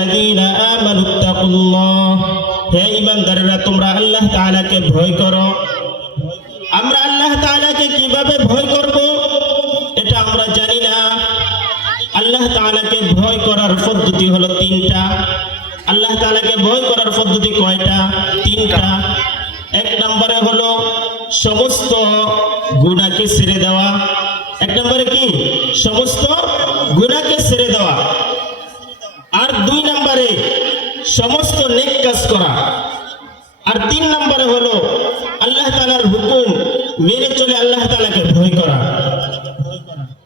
আল্লাযীনা আমানুত্তাকুল্লাহ, হে ঈমানদাররা তোমরা আল্লাহ তাআলাকে ভয় করো। আমরা আল্লাহ তাআলাকে কিভাবে ভয় করব এটা আমরা জানি না। আল্লাহ তাআলাকে ভয় করার পদ্ধতি হলো তিনটা। আল্লাহ তাআলাকে ভয় করার পদ্ধতি কয়টা? তিনটা। এক নম্বরে হলো সমস্ত গুনাহকে ছেড়ে দেওয়া। এক নম্বরে কি? সমস্ত গুনাহকে ছেড়ে দেওয়া। আর দুই নম্বরে সমস্ত নেক কাজ করা। আর তিন নম্বরে হলো আল্লাহ তাআলার হুকুম মেনে চলে আল্লাহ তাআলাকে ভয় করা।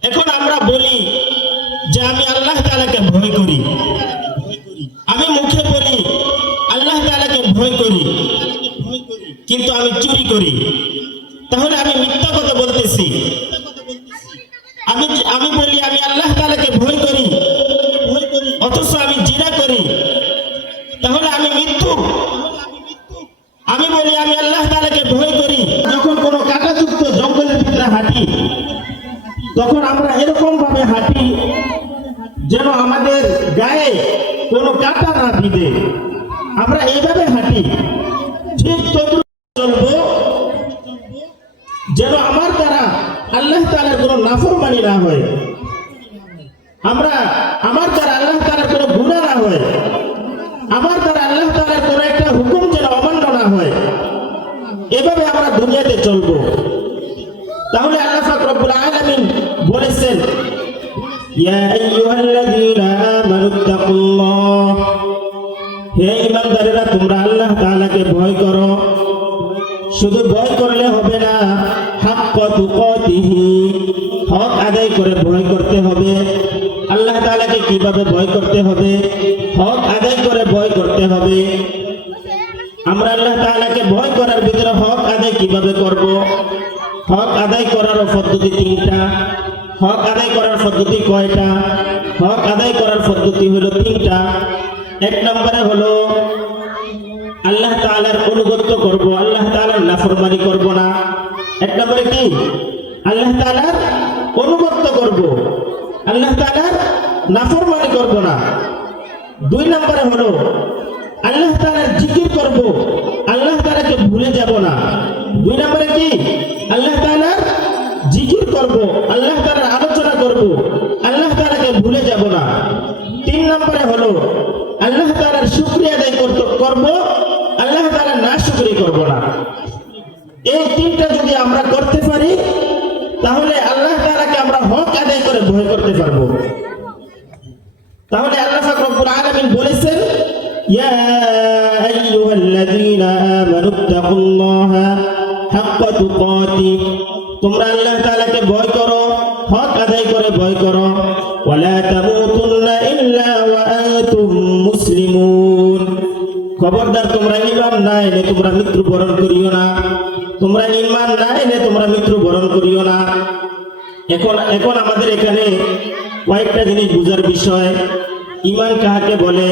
এখন আমরা বলি যে আমি আল্লাহ তাআলাকে ভয় করি, আমি মুখে বলি আল্লাহ তাআলাকে ভয় করি, কিন্তু আমি চুরি করি, তাহলে আমি মিথ্যা কথা বলতেছি। আমি বলি আমি আল্লাহ তাআলাকে ভয় করি, অথচ আমি জিনা করি, তাহলে আমি মিথ্যুক। আমি বলি আমি আল্লাহ তাআলাকে ভয় করি, যখন কোনো কাঁটাযুক্ত জঙ্গলের ভিতরে হাঁটি তখন আমরা এরকম ভাবে হাঁটি যেন আমাদের গায়ে কোনো কাঁটা না বিঁধে, আমরা এইভাবে হাঁটি। ঠিক তদ্রুপ চলবো যেন আমার দ্বারা আল্লাহ তাআলার কোনো নাফরমানি না হয়, আমার দ্বারা আল্লাহ তাআলার কোনো গুনাহ না হয়, আমার দ্বারা আল্লাহ তাআলার কোনো একটা হুকুম যেন অমান্য না হয়। এভাবে আমরা দুনিয়াতে চলবো। তাহলে আল্লাহ পাক রব্বুল আলামিন বলেছেন, ইয়া আইয়ুহাল্লাযীনা আমানুত্তাকুল্লাহ, হে ঈমানদারেরা তোমরা আল্লাহ তাআলাকে ভয় করো। শুধু ভয় করলে হবে না, হাক্কা তুকাতিহি, হক আদায় করে ভয় করতে হবে। আল্লাহ তাআলাকে কিভাবে ভয় করতে হবে? হক আদায় করে ভয় করতে হবে। আমরা আল্লাহ তাআলাকে ভয় করার ভিতরে হক আদায় কিভাবে করব? হক আদায় করার পদ্ধতি তিনটা। হক আদায় করার পদ্ধতি কয়টা? হক আদায় করার পদ্ধতি হলো তিনটা। এক নম্বরে হলো আল্লাহ তাআলার অনুগত্য করব, আল্লাহ তাআলার নাফরমানি করব না। এক নম্বরে কি? আল্লাহ তাআলার অনুগত্য করব, আল্লাহ তাআলার নাফরমানি করব না। দুই নম্বরে হলো আল্লাহ তাআলার জিকির করব, আল্লাহ তাআলাকে ভুলে যাব না। দুই নম্বরে কি? আল্লাহ তাআলার জিকির করব, আল্লাহ তাআলার আলোচনা করব, আল্লাহ তাআলাকে ভুলে যাব না। তিন নম্বরে হলো আল্লাহ তাআলার শুকরিয়া আদায় করব, আল্লাহ তাআলার নাশুকরি করব না। এই তিনটা যদি আমরা করতে পারি তাহলে আল্লাহ তাআলাকে আমরা হক আদায় করে ভয় করতে পারবো। তাহলে আল্লাহ পাক রব্বুল আলামিন বলেছেন, ইয়া আইয়ুহাল্লাযীনা আমানুত্তাকুল্লাহা হাক্কা তুকাতিহ, তোমরা আল্লাহ তাআলাকে ভয় করো, হক আদায় করে ভয় করো। ওয়ালা তামুতুন্না ইল্লা ওয়া আনতুম মুসলিমুন, খবরদার তোমরা ঈমান না এনে তোমরা মৃত্যুবরণ করিও না। তোমরা ঈমান না এনে তোমরা মৃত্যুবরণ করিও না। এখন আমাদের এখানে কয়েকটা জিনিস বুঝার বিষয়। ঈমান কাহাকে বলে,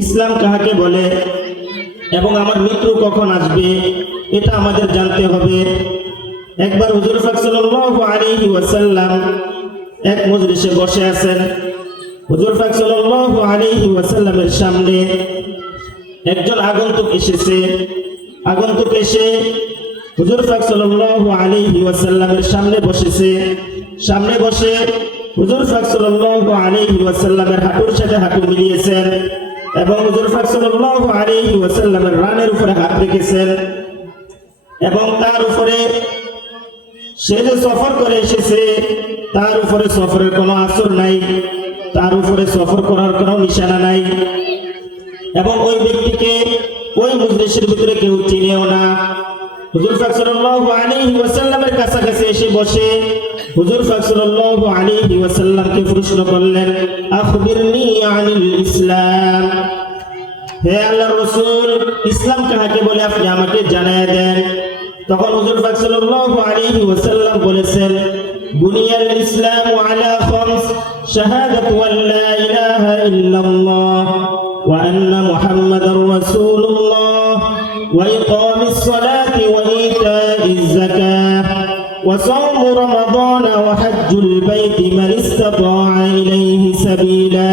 ইসলাম কাহাকে বলে, এবং আমার মৃত্যু কখন আসবে এটা আমাদের জানতে হবে। একবার হুজুর পাক সাল্লাল্লাহু আলাইহি ওয়াসাল্লাম এক মজলিসে বসে আছেন। হুজুর পাক সাল্লাল্লাহু আলাইহি ওয়াসাল্লামের সামনে একজন আগন্তুক এসেছে। আগন্তুক এসে হুজুর পাক সাল্লাল্লাহু আলাইহি ওয়াসাল্লামের সামনে বসেছে। সামনে বসে হুজুর পাক সাল্লাল্লাহু আলাইহি ওয়াসাল্লামের হাঁটুর সাথে হাঁটু মিলিয়েছেন এবং হুজুর পাক সাল্লাল্লাহু আলাইহি ওয়াসাল্লামের রানের উপরে হাত রেখেছেন এবং তার উপরে সে যে সফর করে এসেছে তার উপরে সফরের কোনো আসর নাই, তার উপরে সফর করার কোনো নিশানা নাই এবং ওই ব্যক্তিকে ওই মজলিসের ভিতরে কেউ চিনেও না। হুজুর পাক সাল্লাল্লাহু আলাইহি ওয়াসাল্লামের কাছাকাছি এসে বসে হুজুর পাক সাল্লাল্লাহু আলাইহি ওয়াসাল্লামকে প্রশ্ন করলেন, আখবিরনি আনিল ইসলাম, হে আল্লাহর রাসূল ইসলাম কাকে বলে আপনি আমাকে জানায় দেন। তখন হুজুর পাক সাল্লাল্লাহু আলাইহি ওয়াসাল্লাম বলেছেন, বুনিয়াল ইসলামু আলা খামস, শাহাদাতু আল্লা ইলাহা ইল্লাল্লাহ ওয়া আন্না মুহাম্মাদার রাসূলুল্লাহ ওয়া ইকামিস সালাতি ওয়া ইতাইজ যাকাহ ওয়া সাওম রমাদান ওয়া হজ্জুল বাইতি মান ইসতাতা'a ইলাইহি সাবিলা।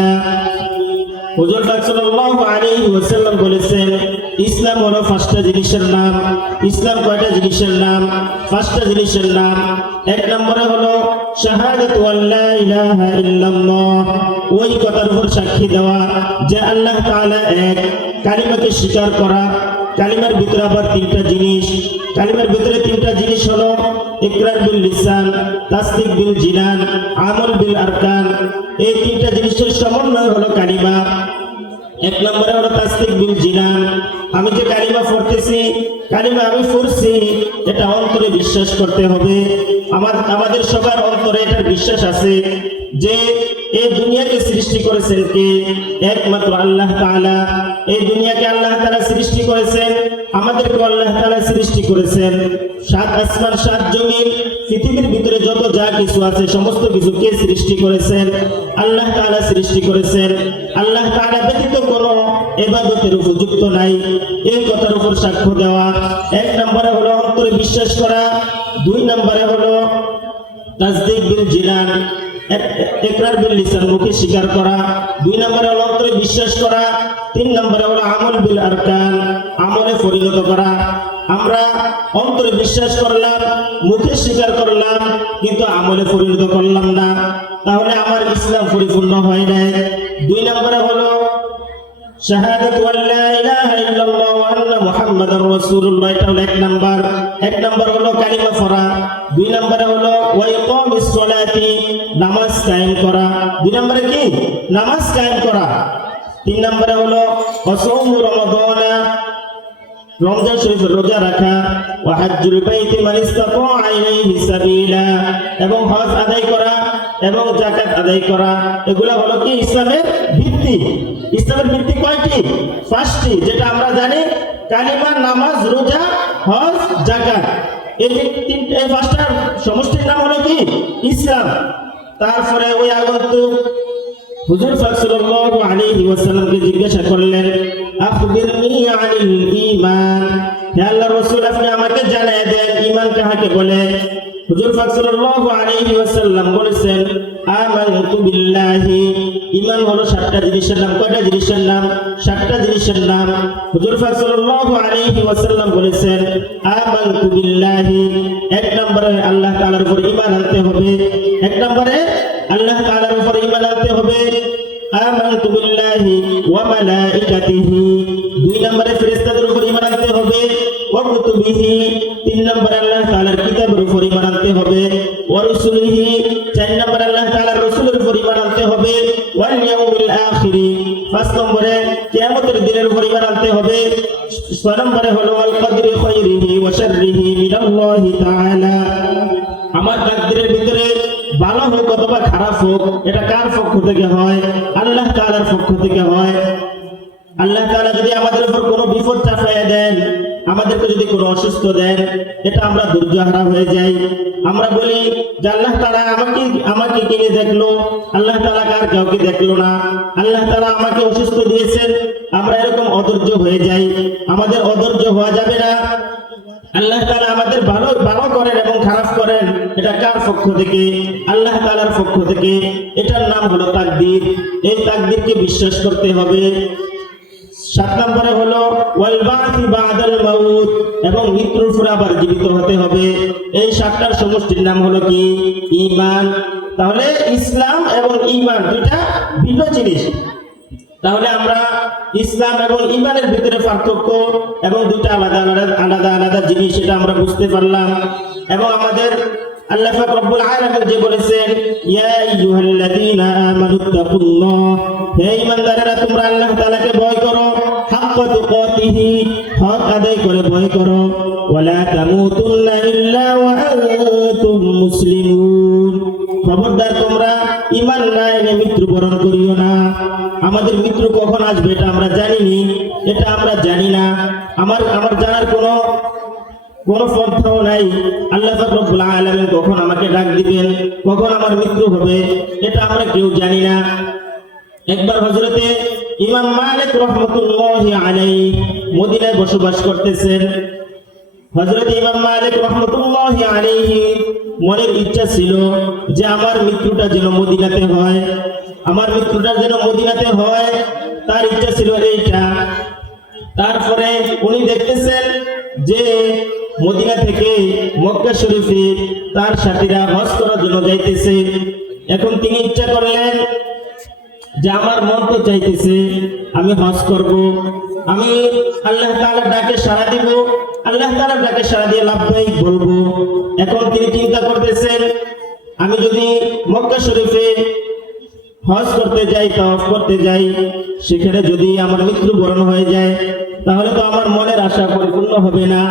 হুজুর পাক সাল্লাল্লাহু আলাইহি ওয়াসাল্লাম বলেছেন ইসলাম হলো পাঁচটা জিনিসের নাম। ইসলাম কয়টা জিনিসের নাম? পাঁচটা জিনিসের নাম। এক নম্বরে হলো শাহাদাতু আল্লা ইলাহা ইল্লাল্লাহ, ওই কথার উপর সাক্ষী দেওয়া যে আল্লাহ তাআলা এক। কালিমাকে স্বীকার করা। কালিমার ভিতরে আবার তিনটা জিনিস। কালিমার ভিতরে তিনটা জিনিস হলো ইকরার বিল লিসান, তাসদিক বিল জিনান, আমল বিল আরকান। এই তিনটা জিনিসের সমন্বয় হলো কালিমা। এক নম্বরে হলো তাসদিক বিল জিনান, আমি যে কালিমা পড়তেছি, কালিমা আমি পড়ছি, এটা অন্তরে বিশ্বাস করতে হবে। আমাদের সবার অন্তরে এটার বিশ্বাস আছে যে এই দুনিয়াকে সৃষ্টি করেছেন কে? একমাত্র আল্লাহ তাআলা। এই দুনিয়াকে আল্লাহ তাআলা সৃষ্টি করেছেন, আমাদেরকে আল্লাহ তাআলা সৃষ্টি করেছেন। সাত আসমান, সাত জমিন, পৃথিবীর ভিতরে যত যা কিছু আছে সমস্ত কিছু কে সৃষ্টি করেছেন? আল্লাহ তাআলা সৃষ্টি করেছেন। আল্লাহ তাআলা ব্যতীত কোনো ইবাদতের উপযুক্ত নাই, এই কথার উপর সাক্ষ্য দেওয়া। এক নম্বরে হলো অন্তরে বিশ্বাস করা। দুই নম্বরে হলো তাসদিক বিল জিনান, ইকরার বিল লিসান, মুখে স্বীকার করা। দুই নম্বরে হলো অন্তরে বিশ্বাস করা। তিন নম্বরে হলো আমল বিল আরকান, আমলে পরিণত করা। আমরা অন্তরে বিশ্বাস করলাম, মুখে স্বীকার করলাম, কিন্তু আমলে পরিণত করলাম না, তাহলে আমার ইসলাম পরিপূর্ণ হয় নাই। দুই নম্বরে হলো শাহাদাতু আল্লা ইলাহা ইল্লাল্লাহ ওয়া আন্না মুহাম্মাদার রাসূলুল্লাহ, এটা হলো এক নাম্বার। এক নাম্বার হলো কালিমা পড়া। দুই নম্বরে হলো ওয়া ইকামিস সালাতি, নামাজ কায়েম করা। দুই নম্বরে কি? নামাজ কায়েম করা। তিন নম্বরে হলো ওয়াসাউমু রমাদানা, রমজান শরীফের রোজা রাখা। ওয়া হাজ্জুল বাইতি মান ইসতাতাআ ইলাইহি সাবিলা, এবং হজ আদায় করা এবং যাকাত আদায় করা। এগুলো হলো কি ইসলামের ভিত্তি। ইসলামের ভিত্তি কয়টি? পাঁচটি, যেটা আমরা জানি কালিমা, নামাজ, রোজা, হজ, যাকাত। এই পাঁচটার সমষ্টির নাম হলো কি? ইসলাম। তারপরে ওই আগন্তুক হুজুর সাল্লাল্লাহু আলাইহি ওয়াসাল্লামকে জিজ্ঞাসা করলেন আখবিরনি আনিল ঈমান, হে আল্লাহর রাসূল আপনি আমাকে জানিয়ে দেন ঈমান কাকে বলে। হুজুর সাল্লাল্লাহু আলাইহি ওয়াসাল্লাম বলেছেন আমানতু বিল্লাহি, ঈমান হলো সাতটা জিনিসের নাম। কয়টা জিনিসের নাম? সাতটা জিনিসের নাম। হুজুর সাল্লাল্লাহু আলাইহি ওয়াসাল্লাম বলেছেন আমানতু বিল্লাহি, এক নম্বরে আল্লাহ তাআলার উপর ঈমান আনতে হবে। এক নম্বরে আল্লাহ তাআলার উপর ঈমান আনতে হবে। আমানতু বিল্লাহি ওয়া মালাইকাতিহি, দুই নম্বরে ফেরেশতাদের উপর ঈমান আনতে হবে। ওয়া কুতুবিহি, তিন নম্বরে আল্লাহ তাআলার কিতাবের উপর ঈমান আনতে হবে। ওয়া রুসুলিহি, চার নম্বরে আল্লাহ তাআলার রাসূলের উপর ঈমান আনতে হবে। ওয়াল ইয়াউমিল আখিরি, পাঁচ নম্বরে কিয়ামতের দিনের উপর ঈমান আনতে হবে। ছয় নম্বরে হলো আল কদরি খায়রিহি ওয়া শাররিহি মিনাল্লাহি তাআলা, আমার তাকদীরের ভিতরে ভালো হোক অথবা খারাপ হোক, এটা কার পক্ষ থেকে হয়? আল্লাহ তাআলার পক্ষ থেকে হয়। আল্লাহ তাআলা যদি আমাদের উপর কোনো বিপদ চাপাইয়া দেন, আমাদেরকে যদি কোনো অসুস্থ দেন, এটা আমরা ধৈর্যহারা হয়ে যাই। আমরা বলি যে আল্লাহ তাআলা আমাকে কিনে দেখলো, আল্লাহ তাআলা কাউকে দেখলো না, আল্লাহ তাআলা আমাকে অসুস্থ দিয়েছেন। আমরা এরকম অধৈর্য হয়ে যাই। আমাদের অধৈর্য হওয়া যাবে না। আল্লাহ তাআলা আমাদের ভালো করেন এবং খারাপ করেন, এটা কার পক্ষ থেকে? আল্লাহ তাআলার পক্ষ থেকে। এটার নাম হলো তাকদীর। এই তাকদীরকে বিশ্বাস করতে হবে। সাত নম্বরে হলো ওয়াল বা'থি বা'দাল মাউত, এবং মৃত্যুর পর আবার জীবিত হতে হবে। এই সাতটার সমষ্টির নাম হলো কি? ঈমান। তাহলে ইসলাম এবং ঈমান দুইটা ভিন্ন জিনিস। তাহলে আমরা ইসলাম এবং ঈমানের ভিতরে পার্থক্য এবং দুইটা আলাদা জিনিস, এটা আমরা বুঝতে পারলাম। এবং আমাদের আল্লাহ পাক রব্বুল আলামিন যে বলেছেন ইয়া আইয়ুহাল্লাযীনা আমানুত্তাকুল্লাহ, হে ঈমানদারেরা তোমরা আল্লাহ তাআলাকে ভয় করো, হাক্কা তুকাতিহি, হক আদায় করে ভয় করো, ওয়ালা তামুতুন্না ইল্লা ওয়া আনতুম মুসলিমুন, খবরদার তোমরা ঈমান না এনে মৃত্যুবরণ করিও না। আমাদের মৃত্যু কখন আসবে এটা আমরা জানিনি, এটা আমরা জানি না। আমার জানার কোনো পন্থাও নাই। আল্লাহ পাক রব্বুল আলামিন কখন আমাকে ডাক দিবেন, কখন আমার মৃত্যু হবে, এটা আমরা কেউ জানি না। একবার হযরতে ইমাম মালিক রাহমাতুল্লাহি আলাইহি মদিনায় বসবাস করতেছেন। হযরত ইমাম মালিক রাহমাতুল্লাহি আলাইহি মনের ইচ্ছা ছিল যে আমার মৃত্যুটা যেন মদিনাতে হয়। আমার মৃত্যুটা যেন মদিনাতে হয়, তার ইচ্ছা ছিল এইটা। তারপরে উনি দেখতেছেন যে মদিনা থেকে মক্কা শরীফে তার সাথীরা হজ করার জন্য যাইতেছে। এখন তিনি ইচ্ছা করলেন যে আমার মন তো চাইতেছে আমি হজ করব, আমি আল্লাহ তাআলার ডাকে সাড়া দিব, আল্লাহ তাআলার ডাকে সাড়া দিয়ে লাব্বাইক বলবো। এখন তিনি চিন্তা করতেছেন আমি যদি মক্কা শরীফে হজ করতে যাই, তাওয়াফ করতে যাই, সেখানে যদি আমার মৃত্যুবরণ হয়ে যায় তাহলে তো আমার মনের আশা পরিপূর্ণ হবে না।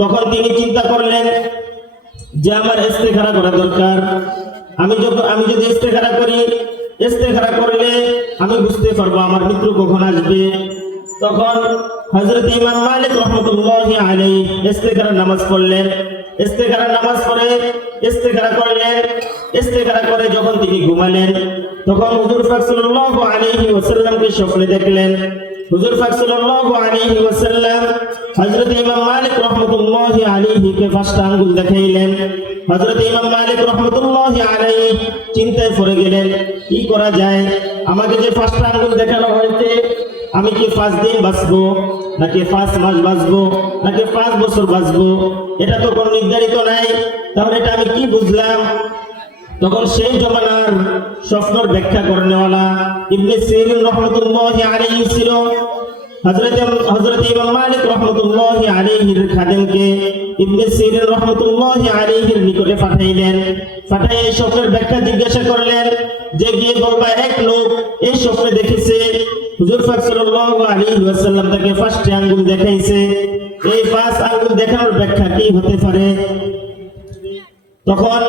তখন তিনি চিন্তা করলেন যে আমার ইস্তেখারা করা দরকার। আমি যদি ইস্তেখারা করি, ইস্তেখারা করলে আমি বুঝতে পারবো আমার মৃত্যু কখন আসবে। তখন হযরত ইমাম মালিক রাহমাতুল্লাহি আলাইহি ইস্তেখারা নামাজ পড়লেন। ইস্তেখারা নামাজ পড়ে ইস্তেখারা করলেন। ইস্তেখারা করে যখন তিনি ঘুমালেন তখন হুজুর পাক সাল্লাল্লাহু আলাইহি ওয়াসাল্লামকে স্বপ্নে দেখলেন। হুজুর পাক সাল্লাল্লাহু আলাইহি ওয়াসাল্লাম হযরত ইমাম মালিক রাহমাতুল্লাহি আলাইহি কে পাঁচটা আঙ্গুল দেখাইলেন। হযরত ইমাম মালিক রাহমাতুল্লাহি আলাইহি চিন্তায় পড়ে গেলেন কি করা যায়, আমাকে যে পাঁচটা আঙ্গুল দেখানো হয়েছে আমি কি 5 দিন বাঁচবো নাকি 5 মাস বাঁচবো নাকি 5 বছর বাঁচবো, এটা তো কোনো নির্ধারিত নাই, তাহলে এটা আমি কি বুঝলাম। তখন সেই জমানার স্বপ্নর ব্যাখ্যা করনেওয়ালা ইবনে সিরিন রাহমাতুল্লাহি আলাইহি ছিল। হযরত ইমাম মালিক রাহমাতুল্লাহি আলাইহির খাদেমকে ইবনে সিরিন রাহমাতুল্লাহি আলাইহির নিকটে পাঠাইলেন। পাঠাই এই স্বপ্নের ব্যাখ্যা জিজ্ঞাসা করলেন যে গিয়ে বলবা এক লোক এই স্বপ্নে দেখেছে হুজুর পাক সাল্লাল্লাহু আলাইহি ওয়াসাল্লাম তাকে 5টি আঙ্গুল দেখাইছে, এই 5 আঙ্গুল দেখানোর ব্যাখ্যা কি হতে পারে। তখন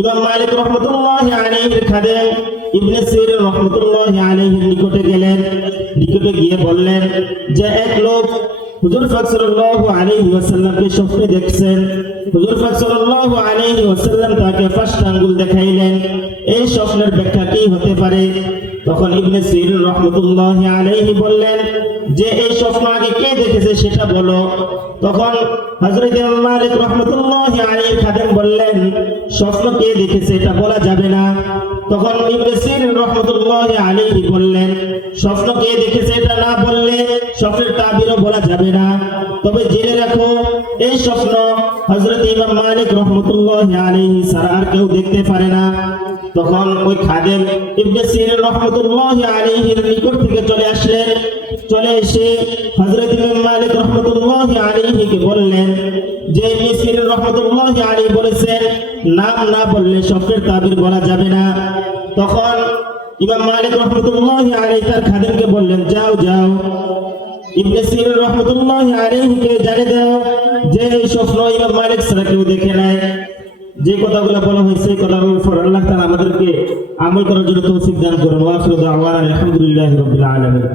ইমাম মালিক রাহমাতুল্লাহি আলাইহির খাদেম ইবনে সিরিন রাহমাতুল্লাহি আলাইহির নিকটে গেলেন। নিকটে গিয়ে বললেন যে এক লোক হুজুর পাক সাল্লাল্লাহু আলাইহি ওয়াসাল্লামকে স্বপ্নে দেখছেন, হুজুর পাক সাল্লাল্লাহু আলাইহি ওয়াসাল্লাম তাকে 5টা আঙ্গুল দেখাইলেন, এই স্বপ্নের ব্যাখ্যা কি হতে পারে। তখন ইবনে সিরিন রাহমাতুল্লাহি আলাইহি বললেন যে এই স্বপ্ন আগে কে দেখেছে সেটা বলো। তখন হযরত ইমাম মালিক রাহমাতুল্লাহি আলাইহির খাদেম বললেন স্বপ্ন কে দেখেছে এটা বলা যাবে না। তখন ইবনে সিরিন রাহমাতুল্লাহি আলাইহি বললেন স্বপ্ন কে দেখেছে এটা না বললে স্বপ্নের তাবিরও বলা যাবে না, তবে জেনে রাখো এই স্বপ্ন হযরত ইমাম মালিক রাহমাতুল্লাহি আলাইহি ছাড়া আর কেউ দেখতে পারে না। তখন ওই খাদেম ইবনে সিরিন রাহমাতুল্লাহি আলাইহির নিকট থেকে চলে আসলেন। চলে এসে হযরত ইমাম মালিক রাহমাতুল্লাহি আলাইহিকে বললেন যে ইবনে সিরিন রাহমাতুল্লাহি আলাইহি বলেছেন নাম না বললে স্বপ্নের তাবির বলা যাবে না। তখন ইমাম মালিক রাহমাতুল্লাহি আলাইহি তার খাদেমকে বললেন যাও যাও ইবনে সিরিন রাহমাতুল্লাহি আলাইহিকে জানিয়ে দাও যে এই স্বপ্ন ইমাম মালিক ছাড়া কেউ দেখে নাই। যে কথাগুলো বলা হয়েছে এই কথাগুলোর উপর আল্লাহ তাআলা আমাদেরকে আমল করার জন্য তৌফিক দান করুন। ওয়া আখিরু দাওয়ানা আলহামদুলিল্লাহি রাব্বিল আলামিন।